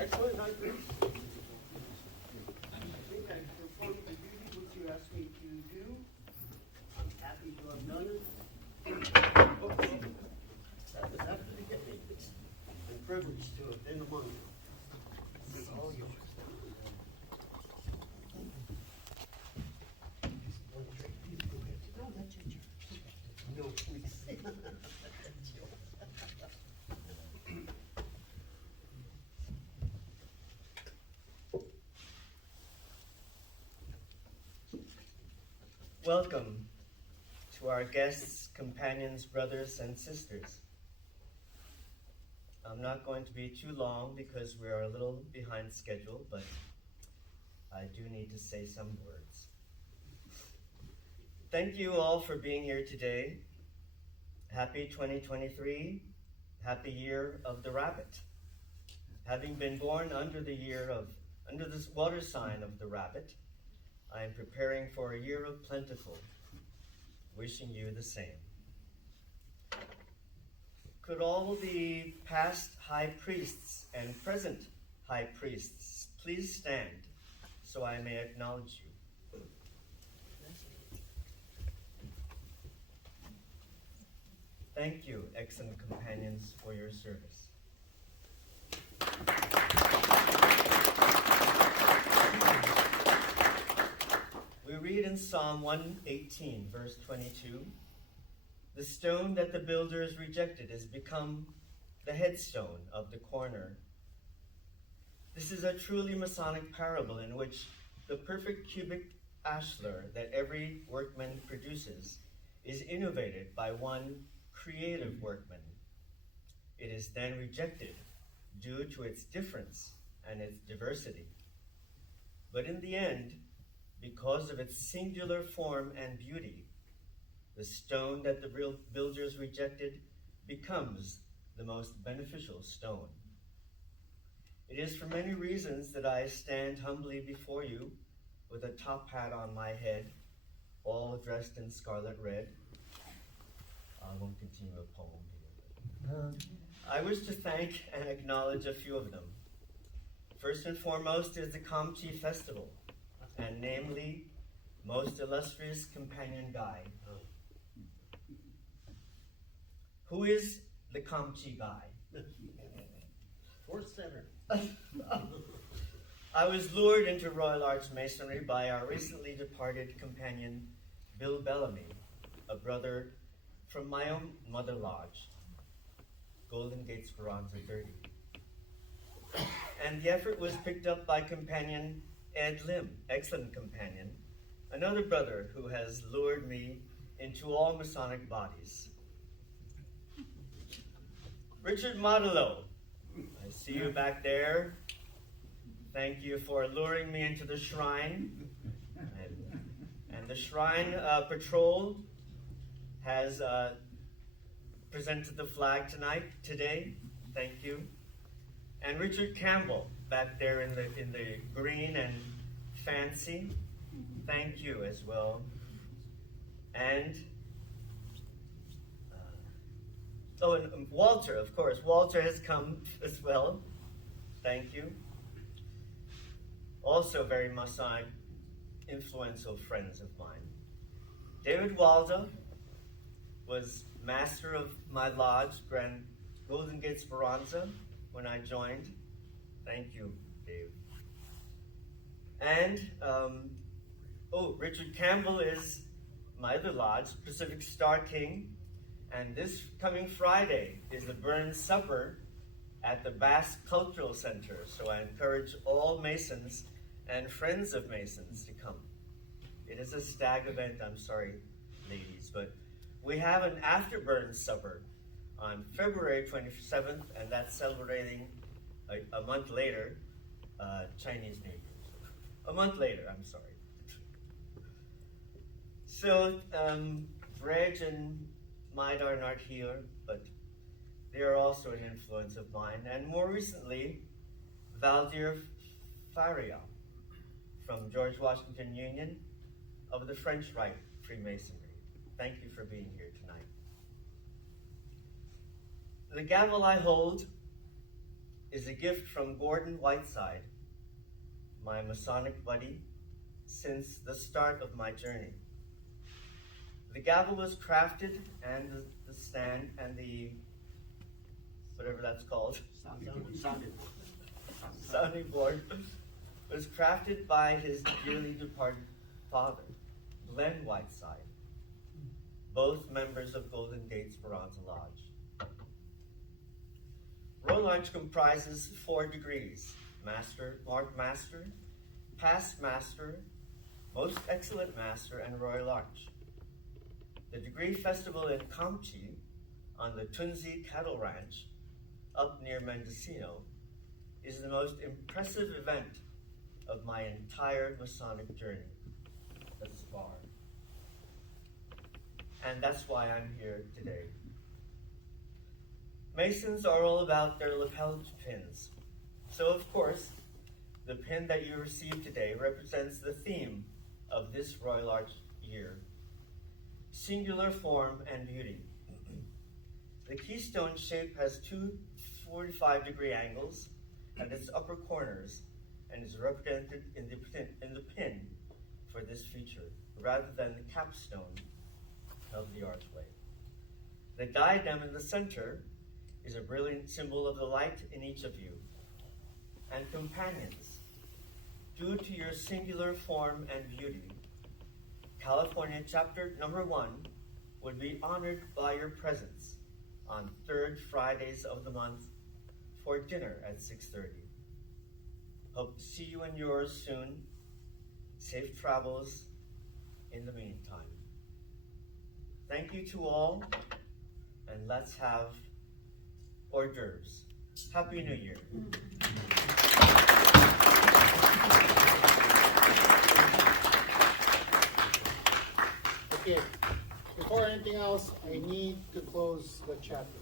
Excellent, I think I performed the duty which you asked me to do. I'm happy to have done it. That was after the giving. I'm privileged to have been among you. It's all yours. No, that's your turn. No, please. Welcome to our guests, companions, brothers, and sisters. I'm not going to be too long because we are a little behind schedule, but I do need to say some words. Thank you all for being here today. Happy 2023, happy year of the rabbit. Having been born under this water sign of the rabbit, I am preparing for a year of plentiful, wishing you the same. Could all the past high priests and present high priests please stand so I may acknowledge you? Thank you, excellent companions, for your service. We read in Psalm 118, verse 22, "The stone that the builders rejected has become the headstone of the corner." This is a truly Masonic parable in which the perfect cubic ashlar that every workman produces is innovated by one creative workman. It is then rejected due to its difference and its diversity. But in the end, because of its singular form and beauty, the stone that the builders rejected becomes the most beneficial stone. It is for many reasons that I stand humbly before you with a top hat on my head, all dressed in scarlet red. I won't continue a poem here. I wish to thank and acknowledge a few of them. First and foremost is the Kamchi Festival, and namely, most illustrious companion Guy. Who is the Kamchi Guy? Fourth center. I was lured into Royal Arch Masonry by our recently departed companion, Bill Bellamy, a brother from my own mother lodge, Golden Gate Speranza 30. And the effort was picked up by companion Ed Lim, excellent companion, another brother who has lured me into all Masonic bodies. Richard Modelow, I see you back there. Thank you for luring me into the shrine. And the shrine patrol has presented the flag today. Thank you. And Richard Campbell back there in the green and fancy. Thank you as well. And and Walter, of course. Walter has come as well. Thank you. Also very Masonic, influential friends of mine. David Walda was master of my lodge, Grand Golden Gate Speranza, when I joined. Thank you, Dave. And, Richard Campbell is my other lodge, Pacific Star King. And this coming Friday is the Burns Supper at the Basque Cultural Center. So I encourage all Masons and friends of Masons to come. It is a stag event, I'm sorry, ladies, but we have an after Burns Supper on February 27th, and that's celebrating a month later, Chinese New Year. A month later, I'm sorry. So, Reg and Maidar are not here, but they are also an influence of mine. And more recently, Valdir Faria from George Washington Union of the French Rite Freemasonry. Thank you for being here tonight. The gavel I hold is a gift from Gordon Whiteside, my Masonic buddy, since the start of my journey. The gavel was crafted, and the stand and the whatever that's called, sounding board, was crafted by his dearly departed father, Glenn Whiteside, both members of Golden Gate Speranza Lodge. Royal Arch comprises 4 degrees: Master, Marked Master, Past Master, Most Excellent Master, and Royal Arch. The degree festival in Kamchi on the Tunzi Cattle Ranch up near Mendocino is the most impressive event of my entire Masonic journey thus far. And that's why I'm here today. Masons are all about their lapel pins. So of course, the pin that you received today represents the theme of this Royal Arch year: singular form and beauty. The keystone shape has 2 45-degree angles at its upper corners and is represented in the pin for this feature, rather than the capstone of the archway. The diadem in the center is a brilliant symbol of the light in each of you. And companions, due to your singular form and beauty, California Chapter Number 1 would be honored by your presence on 3rd Fridays of the month for dinner at 6:30. Hope to see you and yours soon. Safe travels in the meantime. Thank you to all, and let's have hors d'oeuvres. Happy New Year. Okay, before anything else, I need to close the chapter.